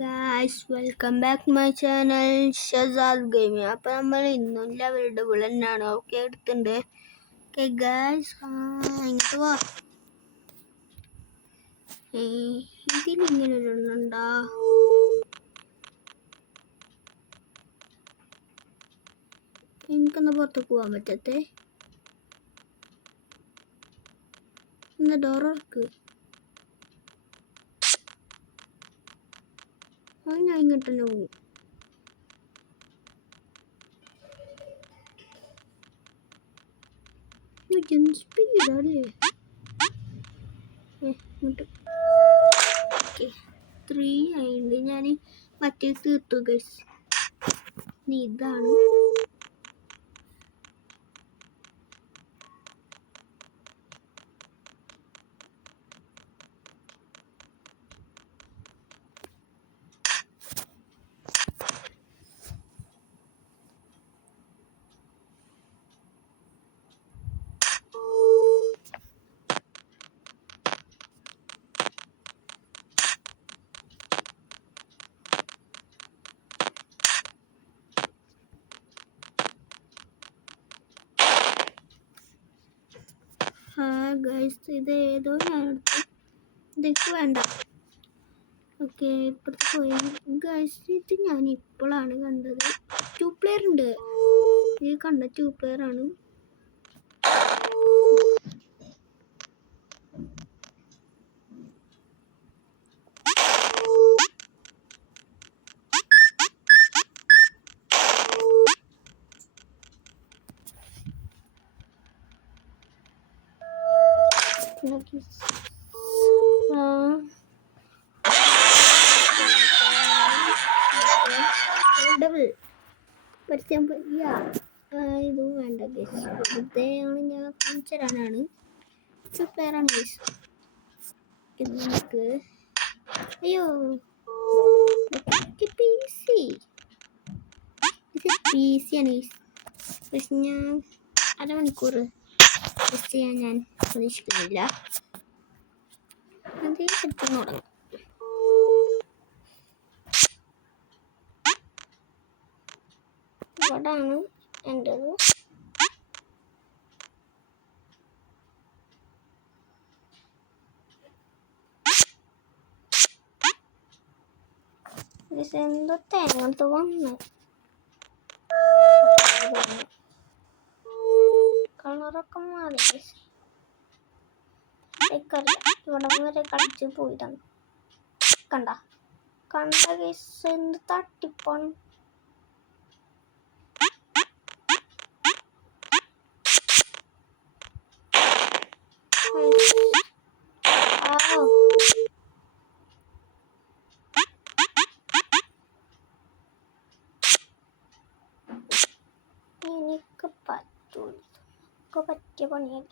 Guys welcome back my channel Shazad gaming. അപ്പോൾ നമ്മൾ ഇന്നും ലെവൽ തന്നെയാണ്. ഓക്കെ എടുത്തിട്ടുണ്ട്. ഓക്കെ ഗായ്സ് ഇങ്ങോട്ട് പോ. ഇതിലിങ്ങനെ ഇടുന്നുണ്ടാ? എനിക്കെന്നാ പുറത്തേക്ക് പോകാൻ പറ്റത്തെ? എന്നാ ഡോർ വർക്ക് അത് ഞാൻ ഇങ്ങോട്ട് തന്നെ പോകും. സ്പീഡല്ലേ ഇങ്ങോട്ട്. ഓക്കെ 3 ആയിട്ടുണ്ട്. ഞാൻ മറ്റേ തീർത്തു ഗൈസ്. ഇനി ഇതാണ്. ഗൈസ് ഇത് ഏതോ ഞാനെടുത്തു. ഇതൊക്കെ വേണ്ട. ഓക്കെ ഇപ്പുറത്ത് പോയി ഗൈസ്. ഇത് ഞാൻ ഇപ്പോഴാണ് കണ്ടത്. 2 പ്ലെയർ ഉണ്ട്. ഇത് കണ്ട 2 പ്ലെയർ ആണ്. ഇതും വേണ്ട ഗൈസ്. ഇതാണ് ഞാൻ കാണിച്ചതാണ്. പ്ലെയറാണ് ഗൈസ്. ഇത് നമുക്ക് അയ്യോ PC ആണ് പക്ഷെ ഞാൻ അരമണിക്കൂർ ടെസ്റ്റ് ചെയ്യാൻ ഞാൻ പ്രതീക്ഷിക്കുന്നില്ല. അതേ സെറ്റിങ് തുടങ്ങാം. ഇവിടാണ് എൻ്റെത്. എന്തോ തേങ്ങത്ത് വന്ന് കളറൊക്കെ മാറി. ഇവിടെ വരെ കളിച്ച് പോയിട്ടാണ്. കണ്ട കേസ് എന്ത് തട്ടിപ്പാണ്. എനിക്ക് പറ്റിയ പണിയായി.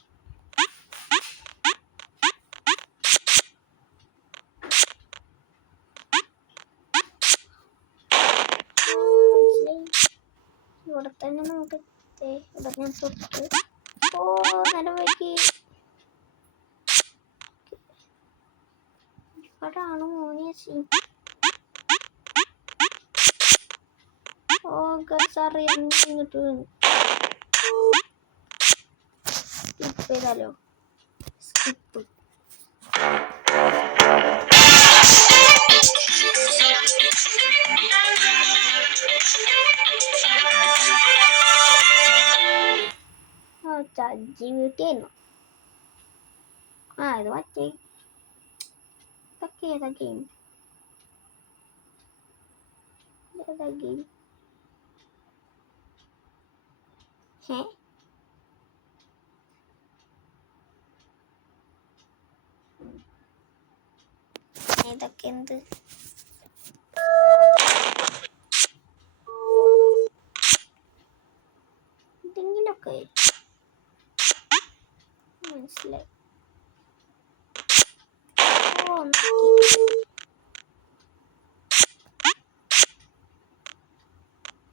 ഇവിടെ തന്നെ നമുക്ക് ഇവിടെ ഞാൻ തൊട്ട് നിലവയ്ക്ക് ഇവിടാണ് മോനിയച്ചി. അറിയാൻ ഇങ്ങോട്ട് വീണു. സ്കിപ്പ് ചെയ്താലോ? സ്കിപ്പ്. ചജ്ജി വീട്ടിയായിരുന്നു. ഇത് മറ്റേ ഇതൊക്കെ ഏതാ ഗെയിം? ഇതൊക്കെ എന്ത്? എന്തെങ്കിലൊക്കെ മനസ്സിലായി.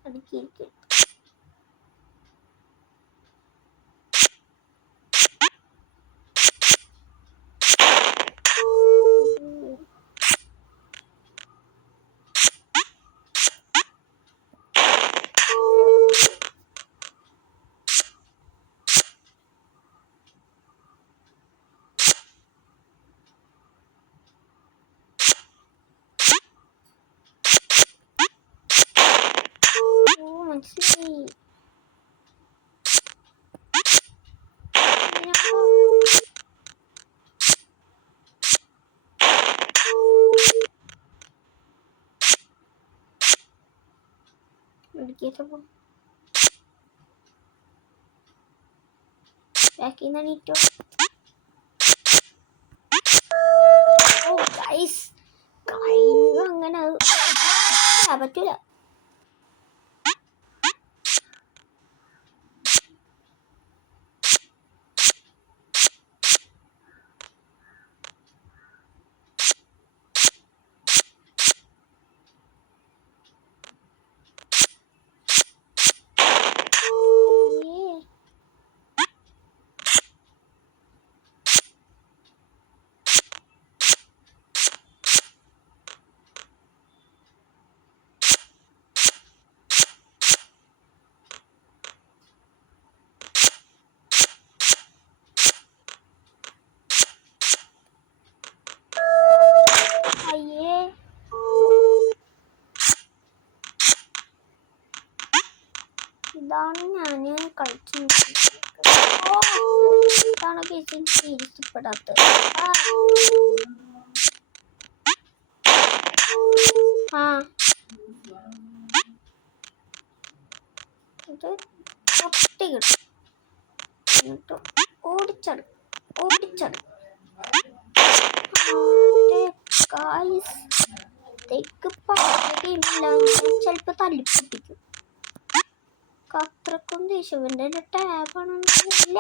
അടുക്കിയിരിക്കും. മനസ്സിലായി. ബാക്കിന്നീറ്റോ ഗൈസ് കഴിഞ്ഞു. അങ്ങനെ പറ്റൂല. ഇതാണ് ഞാന് കളിക്കുന്നത്. ഇതാണ് കേസ് ഇഷ്ടപ്പെടാത്തത്. ഇത് പൊട്ടി കിട്ടും. എന്നിട്ട് ഓടിച്ചടും. തെക്ക് പാടില്ല, ചിലപ്പോ തല്ലിപ്പൊട്ടിക്കും. അത്രക്കും ദേഷ്യവന്റെ ടാബാണെന്നില്ല.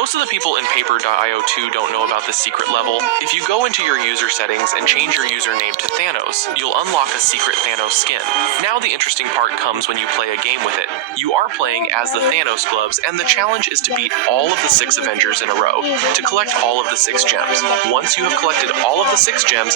Most of the people in Paper.io2 don't know about this secret level. If you go into your user settings and change your username to Thanos, you'll unlock a secret Thanos skin. Now the interesting part comes when you play a game with it. You are playing as the Thanos gloves, and the challenge is to beat all of the 6 Avengers in a row, to collect all of the 6 gems. Once you have collected all of the 6 gems,